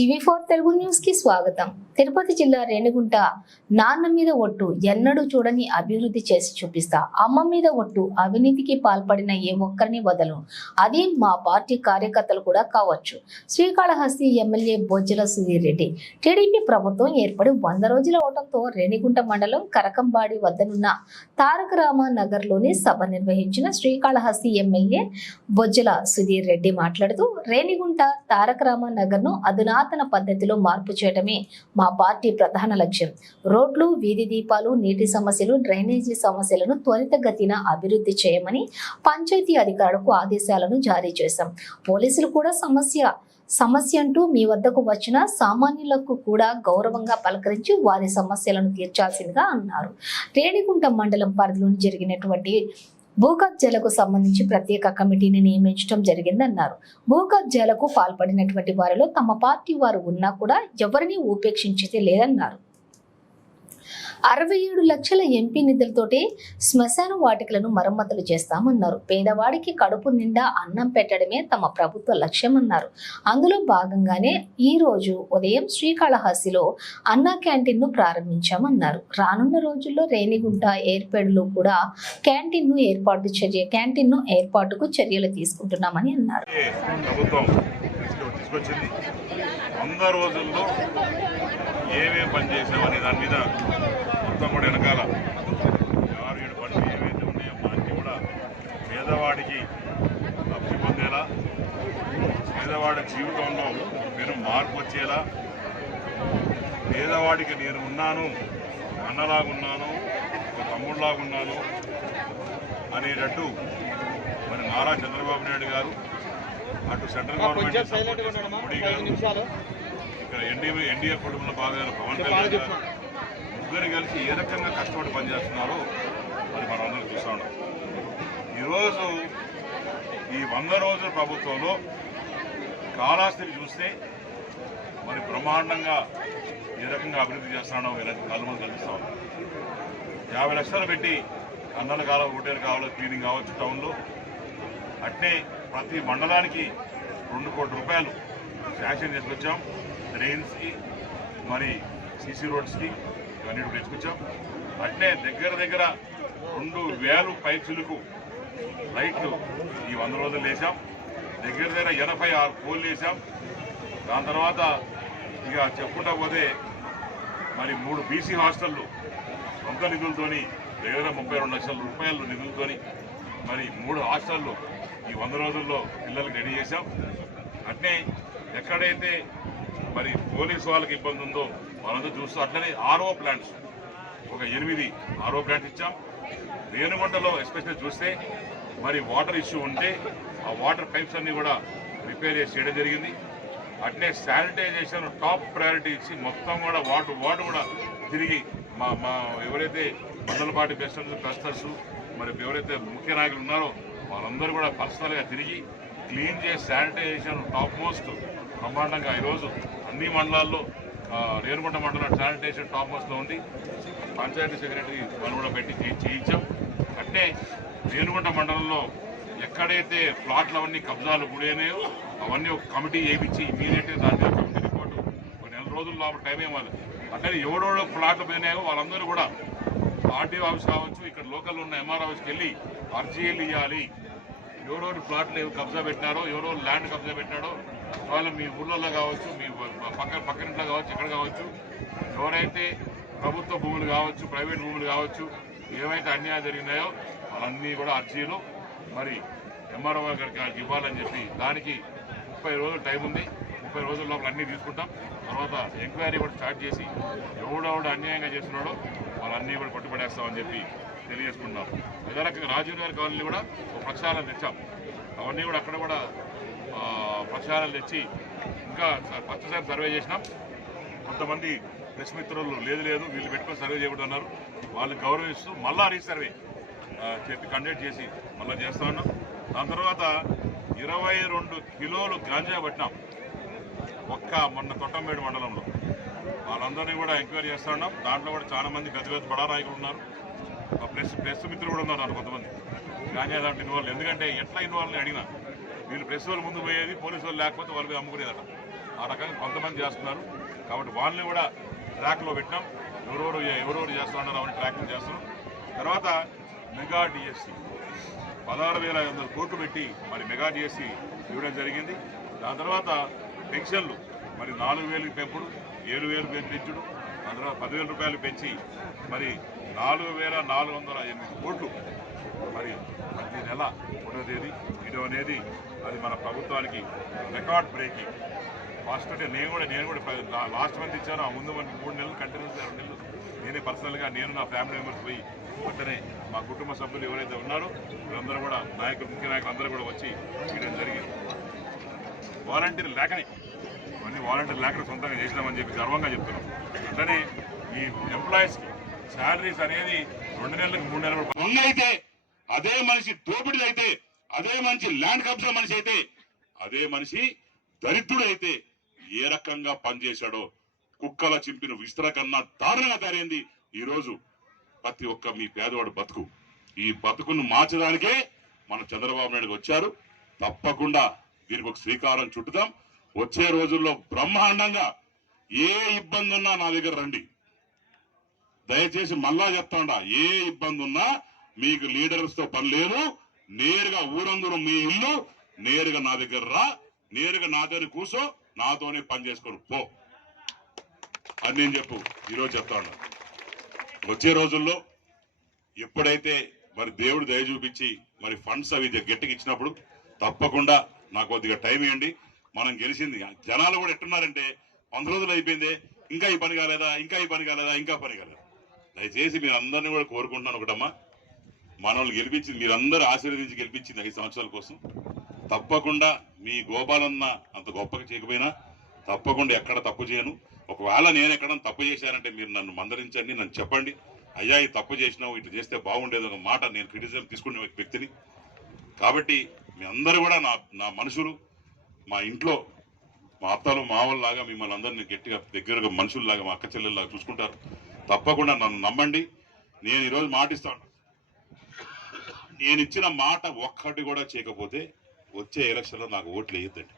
TV four Telugu న్యూస్కి స్వాగతం. తిరుపతి జిల్లా రేణిగుంట నాన్న మీద ఒట్టు ఎన్నడూ చూడని అభివృద్ధి చేసి చూపిస్తా. అమ్మ మీద ఒట్టు అవినీతికి పాల్పడిన ఏ ఒక్కరిని వదలు అది మా పార్టీ కార్యకర్తలు కూడా కావచ్చు. శ్రీకాళహస్తి ఎమ్మెల్యే బొజ్జల సుధీర్ రెడ్డి. టీడీపీ ప్రభుత్వం ఏర్పడి వంద రోజుల అవడంతో రేణిగుంట మండలం కరకంబాడి వద్దనున్న తారక రామ నగర్లోని సభ నిర్వహించిన శ్రీకాళహస్తి ఎమ్మెల్యే బొజ్జల సుధీర్ రెడ్డి మాట్లాడుతూ రేణిగుంట తారక రామ నగర్ను పురాతన పద్ధతిలో మార్పు చేయడమే మా పార్టీ ప్రధాన లక్ష్యం. రోడ్లు వీధి దీపాలు నీటి సమస్యలు డ్రైనేజీ సమస్యలను త్వరితగతిన అభివృద్ధి చేయమని పంచాయతీ అధికారులకు ఆదేశాలను జారీ చేశాం. పోలీసులు కూడా సమస్య సమస్య అంటూ మీ వద్దకు వచ్చిన సామాన్యులకు కూడా గౌరవంగా పలకరించి వారి సమస్యలను తీర్చాల్సిందిగా అన్నారు. రేణిగుంట మండలం పరిధిలోని జరిగినటువంటి భూ కబ్జాలకు సంబంధించి ప్రత్యేక కమిటీని నియమించడం జరిగిందన్నారు. భూ కబ్జాలకు పాల్పడినటువంటి వారిలో తమ పార్టీ వారు ఉన్నా కూడా ఎవరిని ఉపేక్షించితే లేదన్నారు. అరవై ఏడు లక్షల ఎంపీ నిధులతోటి శ్మశాన వాటికలను మరమ్మతులు చేస్తామన్నారు. పేదవాడికి కడుపు నిండా అన్నం పెట్టడమే తమ ప్రభుత్వ లక్ష్యమన్నారు. అందులో భాగంగానే ఈ రోజు ఉదయం శ్రీకాళహస్తిలో అన్నా క్యాంటీన్ను ప్రారంభించామన్నారు. రానున్న రోజుల్లో రేణిగుంట ఏర్పేడులో కూడా క్యాంటీన్ను ఏర్పాటు చర్య క్యాంటీన్ను ఏర్పాటుకు చర్యలు తీసుకుంటున్నామని అన్నారు. తీసుకొచ్చింది. వంద రోజుల్లో ఏమేం పని చేసామని దాని మీద మొత్తం కూడా వెనకాల ఆరు ఏడు పనులు ఏవైతే ఉన్నాయో అన్నీ కూడా పేదవాడికి లబ్ధి పొందేలా పేదవాడి జీవితంలో మీరు మార్పు వచ్చేలా పేదవాడికి నేను ఉన్నాను అన్నలాగున్నాను ఒక అనేటట్టు మరి నారా చంద్రబాబు నాయుడు గారు అటు సెంట్రల్ గవర్నమెంట్ సపోర్ట్ చేసిన మోడీ గారు ఇక్కడ ఎన్డీఏ ఎన్డీఏ కుటుంబంలో భాగమైన పవన్ కళ్యాణ్ గారు ముగ్గురు కలిసి ఏ రకంగా కష్టపడి పనిచేస్తున్నారో మరి మనం అందరం చూస్తా ఉన్నాం. ఈరోజు ఈ వంద రోజుల ప్రభుత్వంలో కాళాస్తిని చూస్తే మరి బ్రహ్మాండంగా ఏ రకంగా అభివృద్ధి చేస్తున్నాడో కలుమలు కనిపిస్తా ఉన్నాం. యాభై లక్షలు పెట్టి అన్నలు కావాలి హోటల్ కావాలి క్లీనింగ్ కావచ్చు టౌన్లో. అట్నే ప్రతి మండలానికి రెండు కోట్ల రూపాయలు శాంక్షన్ చేసుకొచ్చాం. డ్రైన్స్కి మరి సీసీ రోడ్స్కి ఇవన్నీ కూడా తెచ్చుకొచ్చాం అట్నే దగ్గర దగ్గర రెండు వేలు పైప్సులకు లైట్లు ఈ వంద రోజులు వేసాం. దగ్గర దగ్గర ఎనభై ఆరు పోల్ వేసాం. దాని తర్వాత ఇక చెప్పుకుంటా పోతే మరి మూడు బీసీ హాస్టళ్ళు సొంత నిధులతోని దగ్గర ముప్పై రెండు లక్షల రూపాయల నిధులతోని మరి మూడు హాస్టళ్ళు ఈ వంద రోజుల్లో పిల్లలకు రెడీ చేశాం. అట్నే ఎక్కడైతే మరి పోలీసు వాళ్ళకి ఇబ్బంది ఉందో వాళ్ళందరూ చూస్తూ అట్లనే ఆర్ఓ ప్లాంట్స్ ఒక ఎనిమిది ఆర్ఓ ప్లాంట్స్ ఇచ్చాం. రేణుగుంటలో ఎస్పెషల్ చూస్తే మరి వాటర్ ఇష్యూ ఉంటే ఆ వాటర్ పైప్స్ అన్ని కూడా రిపేర్ చేసి చేయడం జరిగింది. అట్నే శానిటైజేషన్ టాప్ ప్రయారిటీ ఇచ్చి మొత్తం కూడా వాటర్ వాటర్ కూడా తిరిగి మా మా ఎవరైతే మండలపాటి పెస్టర్స్ పెస్టర్స్ మరి ఎవరైతే ముఖ్య నాయకులు ఉన్నారో వాళ్ళందరూ కూడా పర్సనల్గా తిరిగి క్లీన్ చేసి శానిటైజేషన్ టాప్ మోస్ట్ బ్రహ్మాండంగా ఈరోజు అన్ని మండలాల్లో ఆ, రేణుగుంట మండలం శానిటైజేషన్ టాప్ మోస్ట్లో ఉంది. పంచాయతీ సెక్రటరీ వాళ్ళు కూడా పెట్టి చేయించాం. అంటే రేణుగుంట మండలంలో ఎక్కడైతే ప్లాట్లు అవన్నీ కబ్జాలు గుడైనాయో అవన్నీ ఒక కమిటీ వేయించి ఇమీడియట్గా దాని కమిటీ రిపోర్టు ఒక నెల రోజుల లోపల టైం ఇవ్వాలి అంటే ఎవడెవడో ప్లాట్లు పోయినాయో వాళ్ళందరూ కూడా ఆర్డీఓ ఆఫీస్ కావచ్చు ఇక్కడ లోకల్ ఉన్న ఎంఆర్ ఆఫీస్కి వెళ్ళి అర్జీలు ఇవ్వాలి ఎవరెవరు ప్లాట్లు కబ్జా పెట్టినారో ఎవరో ల్యాండ్ కబ్జా పెట్టాడో వాళ్ళ మీ ఊళ్ళల్లో కావచ్చు మీ పక్క పక్కనింట్లో కావచ్చు ఎక్కడ కావచ్చు ఎవరైతే ప్రభుత్వ భూములు కావచ్చు ప్రైవేట్ భూములు కావచ్చు ఏవైతే అన్యాయం జరిగినాయో వాళ్ళన్నీ కూడా అర్జీలు. మరి ఎంఆర్ఓ గారికి ఇవ్వాలని చెప్పి దానికి ముప్పై రోజులు టైం ఉంది. ముప్పై రోజుల లోపల అన్నీ తీసుకుంటాం. తర్వాత ఎంక్వైరీ కూడా స్టార్ట్ చేసి ఎవడెవడు అన్యాయంగా చేస్తున్నాడో వాళ్ళన్నీ కూడా పట్టుబడేస్తామని చెప్పి తెలియజేసుకుంటున్నాం. అదే రకంగా రాజీవ్ గారి కాలనీ కూడా ఒక ప్రక్షాళన తెచ్చాం. అవన్నీ కూడా అక్కడ కూడా ఆ, ప్రక్షాళనలు తెచ్చి ఇంకా పచ్చసారి సర్వే చేసినాం. కొంతమంది ప్రెస్ మిత్రులు లేదు లేదు వీళ్ళు పెట్టుకొని సర్వే చేయకూడదు అన్నారు. వాళ్ళని గౌరవిస్తూ మళ్ళా రీసర్వే చెప్పి కండక్ట్ చేసి మళ్ళీ చేస్తా ఉన్నాం. దాని తర్వాత ఇరవై రెండు కిలోలు గాంజా పట్టినాం. ఒక్క మొన్న తొట్టంబేడు మండలంలో. వాళ్ళందరినీ కూడా ఎంక్వైరీ చేస్తా ఉన్నాం. దాంట్లో కూడా చాలా మంది గది బడారాయకులు ఉన్నారు. ఆ ప్రెస్ ప్రెస్ మిత్రులు కూడా ఉన్నారు కొంతమంది. గాంజా దాంట్లో ఇన్వాల్వ్ ఎందుకంటే ఎట్లా ఇన్వాల్వ్ అని అడిగినా వీళ్ళు ప్రెస్ వాళ్ళు ముందు పోయేది పోలీసు వాళ్ళు లేకపోతే వాళ్ళు పోయి అమ్ముకునేదట. ఆ రకంగా కొంతమంది చేస్తున్నారు. కాబట్టి వాళ్ళని కూడా ట్రాక్లో పెట్టినాం. ఎవరెవరు ఎవరెవరు చేస్తున్నారు అవన్నీ ట్రాకింగ్ చేస్తున్నాం. తర్వాత మెగా డిఎస్సి పదహారు వేల ఐదు వందల కోట్లు పెట్టి మరి మెగా డిఎస్సి ఇవ్వడం జరిగింది. దాని తర్వాత పెన్షన్లు. మరి నాలుగు వేలు పెంపుడు ఏడు వేలు పెంచుడు ఆ తర్వాత పదివేల రూపాయలు పెంచి మరి నాలుగు వేల నాలుగు వందల ఎనిమిది కోట్లు మరి ప్రతి నెల ఒకటో తేదీ ఇదో అనేది అది మన ప్రభుత్వానికి రికార్డ్ బ్రేకింగ్. ఫస్ట్ అంటే నేను కూడా నేను కూడా లాస్ట్ మంత్ ఇచ్చాను ఆ ముందు మంది మూడు నెలలు కంటిన్యూస్ రెండు నెలలు. నేనే పర్సనల్గా నేను నా ఫ్యామిలీ మెంబర్స్ పోయి వెంటనే మా కుటుంబ సభ్యులు ఎవరైతే ఉన్నారో వీళ్ళందరూ కూడా నాయకులు ముఖ్య నాయకులు అందరూ కూడా వచ్చి చేయడం జరిగింది. వాలంటీర్లు లేకనే ఇవన్నీ వాలంటీర్లు లేకనే సొంతంగా చేసినామని చెప్పి గర్వంగా చెప్తున్నాం. వెంటనే ఈ ఎంప్లాయీస్కి శాలరీస్ అనేది రెండు నెలలకు మూడు నెలలు దొంగ అయితే అదే మనిషి దోపిడీ అయితే అదే మనిషి ల్యాండ్ కబ్జా మనిషి అయితే అదే మనిషి దరిద్రుడు అయితే ఏ రకంగా పనిచేశాడో కుక్కల చింపిన విస్తర కన్నా దారుణంగా తయారైంది ఈ రోజు ప్రతి ఒక్క మీ పేదవాడు బతుకు. ఈ బతుకును మార్చడానికే మన చంద్రబాబు నాయుడు వచ్చారు. తప్పకుండా దీనికి ఒక శ్రీకారం చుట్టుదాం వచ్చే రోజుల్లో బ్రహ్మాండంగా ఏ ఇబ్బంది ఉన్నా నా దగ్గర రండి. దయచేసి మళ్ళా చెప్తాండా ఏ ఇబ్బంది ఉన్నా మీకు లీడర్స్తో పని లేదు. నేరుగా ఊరందరూ మీ ఇల్లు నేరుగా నా దగ్గర రా నేరుగా నా దగ్గర కూర్చో నాతోనే పని చేసుకొని పో. అని నేను చెప్పు ఈరోజు చెప్తాను వచ్చే రోజుల్లో ఎప్పుడైతే మరి దేవుడు దయ చూపించి మరి ఫండ్స్ అవి గట్టికి ఇచ్చినప్పుడు తప్పకుండా నాకు కొద్దిగా టైం ఇవ్వండి. మనం గెలిచింది జనాలు కూడా ఎట్టున్నారంటే వంద రోజులు అయిపోయింది ఇంకా ఈ పని కాలేదా ఇంకా ఈ పని కాలేదా ఇంకా పని కాలేదా. దయచేసి మీరు అందరినీ కూడా కోరుకుంటున్నాను ఒకటమ్మా. మనల్ని గెలిపించింది మీరందరూ ఆశీర్వదించి గెలిపించింది ఐదు సంవత్సరాల కోసం. తప్పకుండా మీ గోపాలన్న అంత గొప్పగా చేయకపోయినా తప్పకుండా ఎక్కడ తప్పు చేయను. ఒకవేళ నేను ఎక్కడ తప్పు చేశానంటే మీరు నన్ను మందరించండి నన్ను చెప్పండి. అయ్యా ఈ తప్పు చేసినావు ఇటు చేస్తే బాగుండేది ఒక మాట నేను క్రిటిసిజం తీసుకునే వ్యక్తిని. కాబట్టి మీ అందరూ కూడా నా నా మనుషులు మా ఇంట్లో మా అత్తలు మావల్లాగా మిమ్మల్ని అందరినీ గట్టిగా దగ్గరగా మనుషుల్లాగా మా అక్క చెల్లెల్లాగా చూసుకుంటారు. తప్పకుండా నన్ను నమ్మండి. నేను ఈరోజు మాటిస్తాను. నేను ఇచ్చిన మాట ఒక్కటి కూడా చేయకపోతే వచ్చే ఎలక్షన్లో నాకు ఓట్లు వేయద్దండి.